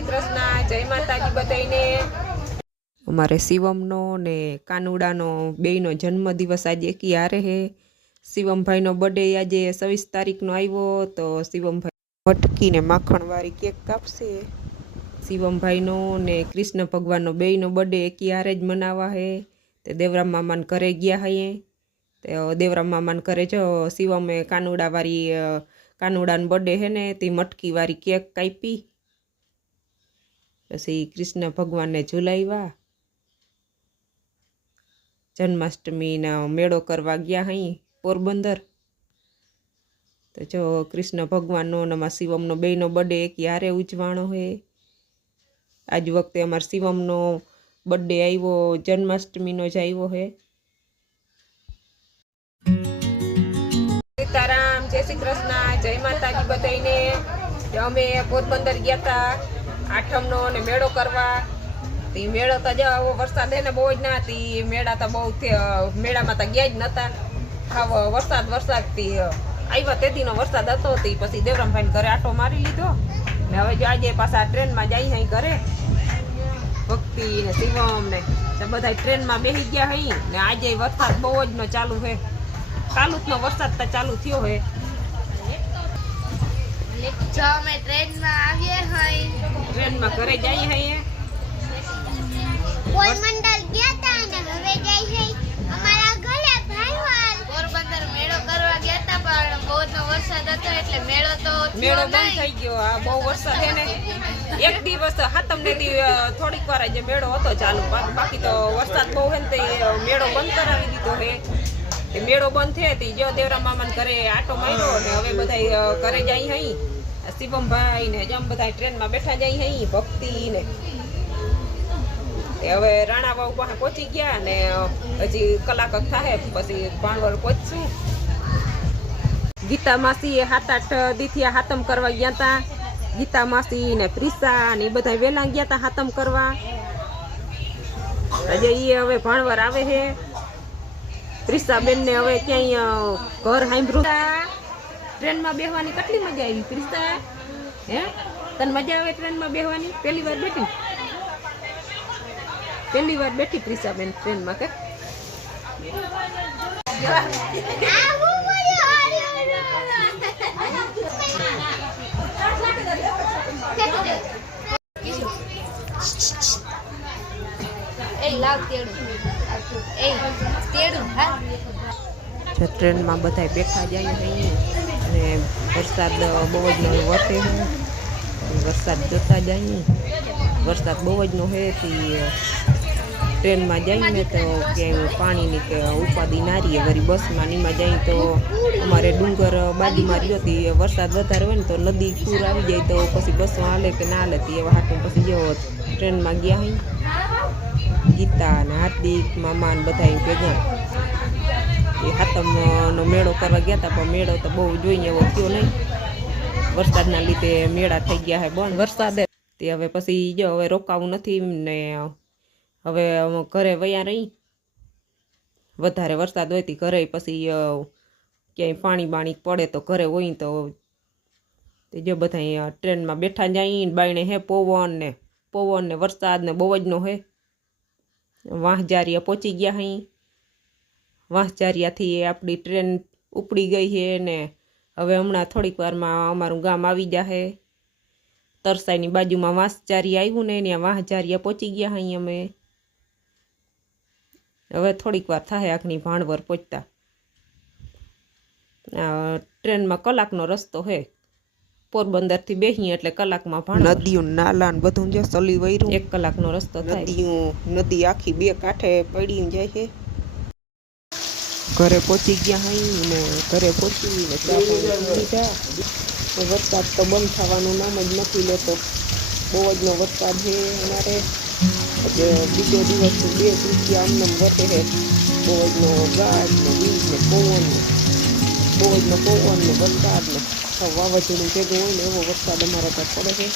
માતાજી બધાને અમારે શિવમનો ને કાનુડાનો બેયનો જન્મદિવસ આજે એકી હારે હે. શિવમભાઈનો બર્થડે આજે છવ્વીસ તારીખનો આવ્યો, તો શિવમભાઈ મટકીને માખણવાળી કેક કાપશે. શિવમભાઈનો ને કૃષ્ણ ભગવાનનો બેયનો બર્થડે એકી હારે જ મનાવા હે. તે દેવરામ મામાને ઘરે ગયા હૈયે તે દેવરામ મામાને ઘરે જો શિવમે કાનુડાવાળી કાનુડાનો બર્થડે હે ને, તે મટકીવાળી કેક કાપી. પછી કૃષ્ણ ભગવાનને ઝુલાવ્યા. જન્માષ્ટમીનો મેળો કરવા ગયા અહીં પોરબંદર. તો જો કૃષ્ણ ભગવાનનો ને અમારા શિવમનો બેનો બર્થડે ક્યારે યારે ઉજવાણો હોય આજ વખતે અમારા શિવમનો બર્થડે આવ્યો, જન્માષ્ટમીનો જ આવ્યો હે. સીતારામ, જય શ્રી કૃષ્ણ, જય માતાજી બધાને અમે પોરબંદર ગયા હતા આઠમનો ને મેળો કરવા. તે મેળો તો જ વરસાદ એને બહુ જ ના હતી. મેળા તો બહુ મેળામાં તો ગયા જ નતા. ખાવ વરસાદ વરસાદથી આવ્યા તેથીનો વરસાદ હતો તે પછી દેવરામભાઈ ઘરે આટો મારી લીધો. ને હવે જો આજે પાછા ટ્રેનમાં જઈ અહીં ઘરે. ભક્તિ ને શિવમ ને બધા ટ્રેનમાં બેસી ગયા હઈ. ને આજે વરસાદ બહુ જ નો ચાલુ હે. કાલુતનો વરસાદ તો ચાલુ થયો હે. જો અમે ટ્રેનમાં આવીએ હઈ. ટ્રેનમાં ઘરે જઈએ હઈએ. કોઈ મંડળ ગયા તા અને હવે જઈ હઈ અમારા ઘરે ભાઈવાલ. પોરબંદર મેળો કરવા ગયા તા પણ બહુ તો વરસાદ હતો એટલે મેળો તો મેળો બંધ થઈ ગયો. આ બહુ વરસાદ છે ને. એક દિવસ હાતમ ને દી થોડીક વાર જે મેળો હતો ચાલુ. બાકી તો વરસાદ બહુ હે ને તે મેળો બંધ કરાવી દીધો હે મેળો બંધ થયો જો દેવરા મામાને ઘરે આટો માર્યો ને હવે બધા ઘરે જાય હઈ. શિવમભાઈ ને જેમ બધા ટ્રેનમાં બેઠા જાય હે ભક્તિ ને હવે રાણા બાબુ પાસે પહોંચી ગયા ને, હજી કલાક થાય પછી ભાણવર પહોંચશું. ગીતા માસી એ સાત આઠ દીથી હાતમ કરવા ગયા તા. ગીતા માસી ને પ્રિસા ને એ બધા વેલા ગયા તા હાતમ કરવા. હજે એ હવે ભાણવર આવે છે પ્રિસા બેન ને હવે ક્યાંય ઘર સાંભળ્યું? ટ્રેનમાં બેહવાની કેટલી મજા આવી ક્રિસ્તા હે? તને મજા આવે ટ્રેનમાં બેહવાની? પહેલી વાર બેઠી પહેલી વાર બેઠી પ્રિસા બેન ટ્રેનમાં કે? ટ્રેનમાં બધા બેઠા જાય અહીં અને વરસાદ બહુ જ નો વરસે વરસાદ જોતા જાય વરસાદ બહુ જ નો ટ્રેનમાં જઈને તો ક્યાંય પાણીની કે ઉપાધિ ના રહીએ વળી બસમાં નીમાં જાય તો અમારે ડુંગર બાજુમાં રહ્યો હતી વરસાદ વધારે હોય ને તો નદી પૂર આવી જાય તો પછી બસો હાલે કે ના હાલે તી એવા હાટું પછી જેવો ટ્રેનમાં ગયા હોય ગીતા અને હાર્દિક, મામા ને બધા ભેગા. એ હાતમનો મેળો કરવા ગયા હતા પણ મેળો તો બહુ જોઈએ એવો થયો નહીં. વરસાદના લીધે મેળા થઈ ગયા છે બંધ. વરસાદે. તે હવે પછી જો હવે રોકાવું નથી ને હવે ઘરે વયા રહી. વધારે વરસાદ હોય તે ઘરે પછી ક્યાંય પાણી બાણી પડે તો ઘરે હોય તો તે જો બધા ટ્રેનમાં બેઠા જાય બાયણે હે પવન ને પવન ને વરસાદ ને બહુ જ નો હે. વાંહજારિયા પહોંચી ગયા અહીં વાંસજારિયાથી આપણી ટ્રેન ઉપડી ગઈ છે ને હવે હમણાં થોડીક વારમાં અમારું ગામ આવી જાહે. તરસાઈની બાજુમાં વાંસજારિયા આવ્યું ને ત્યાં વાંસજારિયા પહોંચી ગયા અહીં અમે. હવે થોડીક વાર થાય આખની ભાણવર પહોંચતા. ટ્રેનમાં કલાકનો રસ્તો હે. પોરબંદરથી બેસીએ એટલે કલાકમાં ભાણ નદીઓ નાલા ને બધું જો સલી વૈરું એક કલાકનો રસ્તો થાય. નદીઓ નદી આખી બે કાંઠે પડી જાય છે ઘરે પહોંચી ગયા હઈ ને ઘરે પહોંચી લીધા. વરસાદ તો બંધ થવાનું નામ જ નથી લેતો. બહુ જ નો વરસાદ છે અમારે. બીજો દિવસ બે દિવસથી આમને આમ વટે છે બહુ જ નો ગાજ ને વીજ ને પવન ને બહુ જ નો પવન ને વરસાદ ને. વાવાઝોડું ભેગું હોય ને એવો વરસાદ અમારા ત્યાં પડે છે